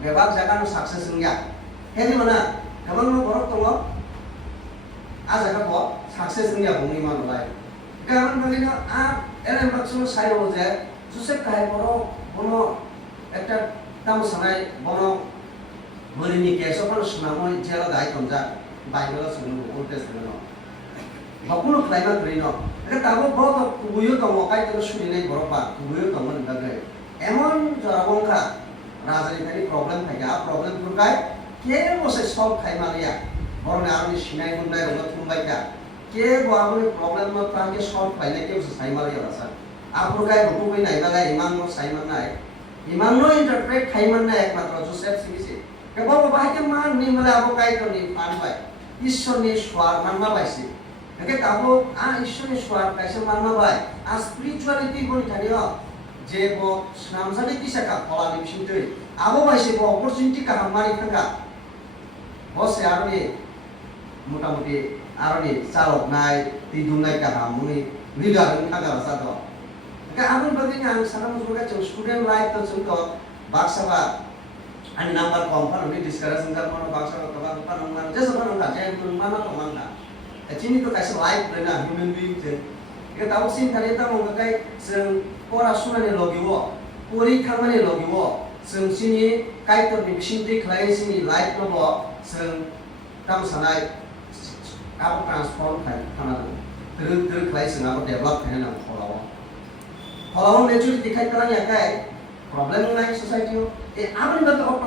bebak jaga no success ngya heni mana kaman no borok tongo aja ka bo success ngya bungni man lai kaman bali no ele maksu sai ho je joseph kai boro bono ekta tam sanai bono bolini keso kono sunamo jela dai tonja bible sunu old testament no bakuno klaiman brino এটা তাবো বড় কুবুয়ো তমো কাই তো শুনি নাই বড় পা কুবুয়ো তমো নিবাগে এমন জরাবংখা রাজনীতি problem থাকে আ প্রবলেম ফুরকাই কে বসে সব খাই মালিয়া বড় আরনি সিনাই গুন্নাই রঙ থুমবাইকা কে বড় প্রবলেম ন তাকে সব পাইলে কে বসে সাই মালিয়া রাসা আ ফুরকাই রুকু বই নাই বালা ইমান ন সাই মান নাই ইমান ন ইন্টারপ্রেট খাই মান না একমাত্র জোসেফ সিবিসি কে বাবা বাহাকে মান নি মালে আবো কাই তো নি পান বাই ঈশ্বর নি স্বর মানবা বাইছি Oke, kamu ঈশ্বরের স্বর কাছে মাননা ভাই স্পিরিচুয়ালিটি বলি থানিও যে বো নামসানি কিসাকা ফলানি বিশুদ্ধই আবো বাইসে বো অপরচুনিটি কা হামারি থাকা বসে আরনি মোটামুটি আরনি চালক নাই তিদুনাই কা হামুনি লিডার থাকা রাসা তো oke আবুন বাদি আং সানাম জুগা जों স্টুডেন্ট লাইফ তো जों তো বাক্সাবা ani নাম্বার কম ফানি ডিসকাশন কা মনো বাক্সাবা তো বা নাম্বার যেসব নাম্বার যে মানা তো মানা Ini tuh kasih life benar human being je. Kita tahu sih tadi kita mau kayak seng perasungan yang logi wo, puri kaman yang logi wo, seng sini kayak tuh di sini klien sini life lo wo, seng kamu sanai aku transform kan karena terus klien seng aku develop kan yang kalau naturally dikai terang ya kayak problem lain society apa yang betul